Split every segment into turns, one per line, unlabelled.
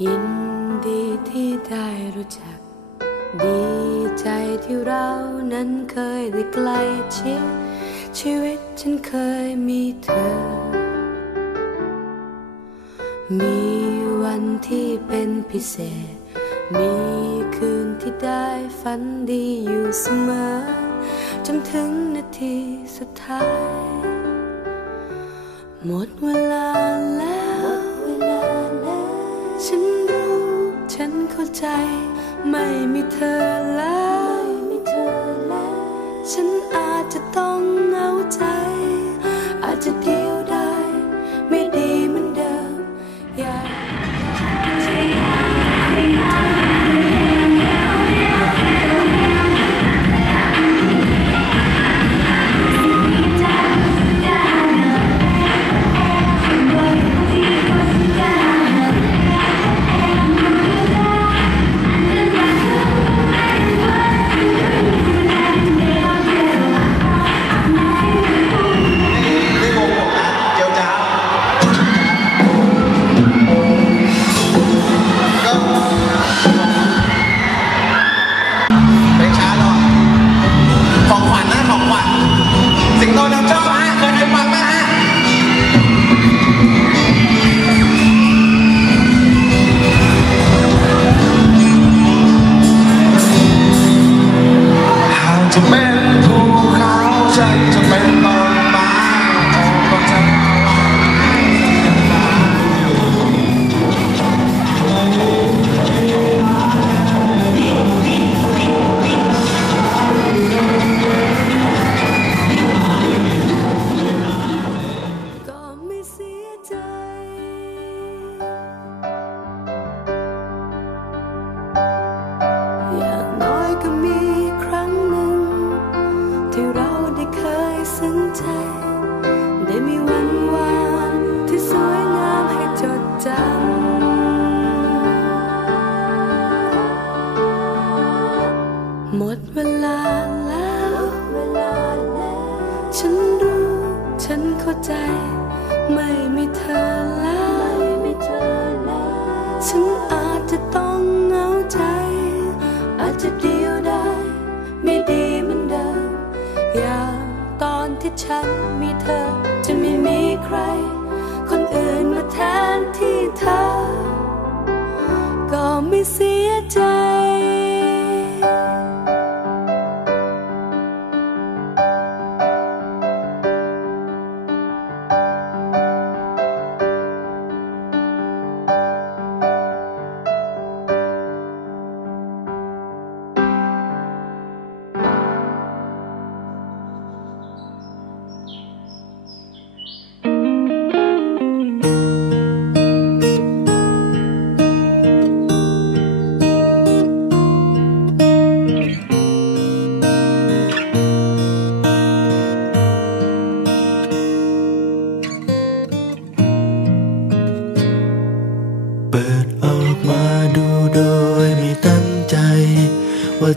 ยินดีที่ได้รู้จัก ดีใจที่เรานั้นเคยได้ใกล้ชิดชีวิตฉันเคยมีเธอ มีวันที่เป็นพิเศษ มีคืนที่ได้ฝันดีอยู่เสมอ จนถึงนาทีสุดท้าย หมดเวลาแล้ว ใจไม่มีเธอแล้วฉันอาจจะต้องเหงาใจ อาจจะเดี มี
วันวาน
ที่สวยงามให้จดจำหมดเวลาแล้ว ฉันรู้ฉันเข้าใจ ไม่มีเธอแล้วฉันอาจจะต้องเหงาใจ อาจจะเดียวได้ ไม่ดีเหมือนเดิมอย่างตอนที่ฉันมีเธอ ใคร คนอื่นมาแทนที่เธอ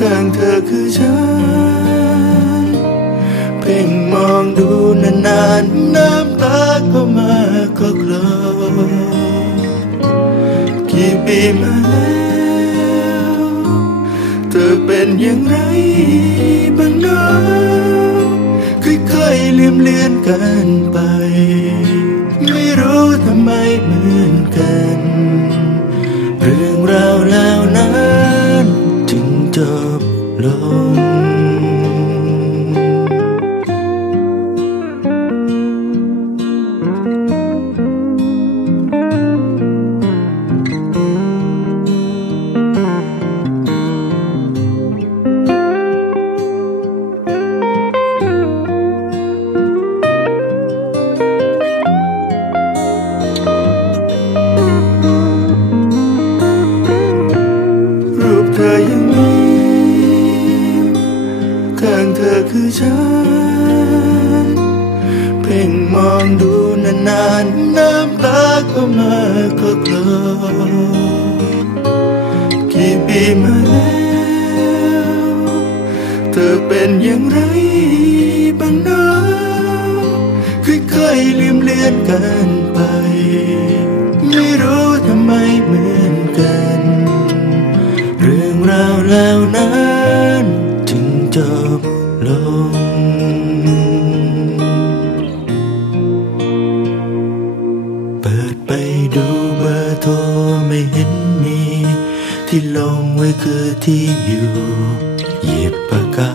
ข้างเธอคือฉัน เพ่งมองดูนานๆ น้ำตาก็มาก็คลอกี่ปีมาแล้วเธอเป็นอย่างไรบ้างนะค่อยๆเลืมเลือนกันไป ไม่รู้ทำไมเหมือนกันางเธอคือฉัน เพ่งมองดูนานๆ น้ำตาก็มาก็กลอกี่ปีมาแล้ว เธอเป็นอย่างไรบ้างนะค่อยๆลืมเลือนกันไป ไม่รู้ทำไมเหมือนกัน เรื่องราวแล้วนั้น กา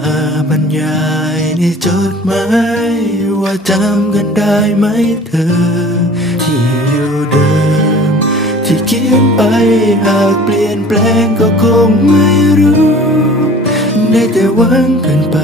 บรรยายในจดหมายว่าจำกันได้ไหมเธอ ที่อยู่เดิม ที่เขียนไปหากเปลี่ยนแปลงก็คงไม่รู้ ได้แต่หวังกันไป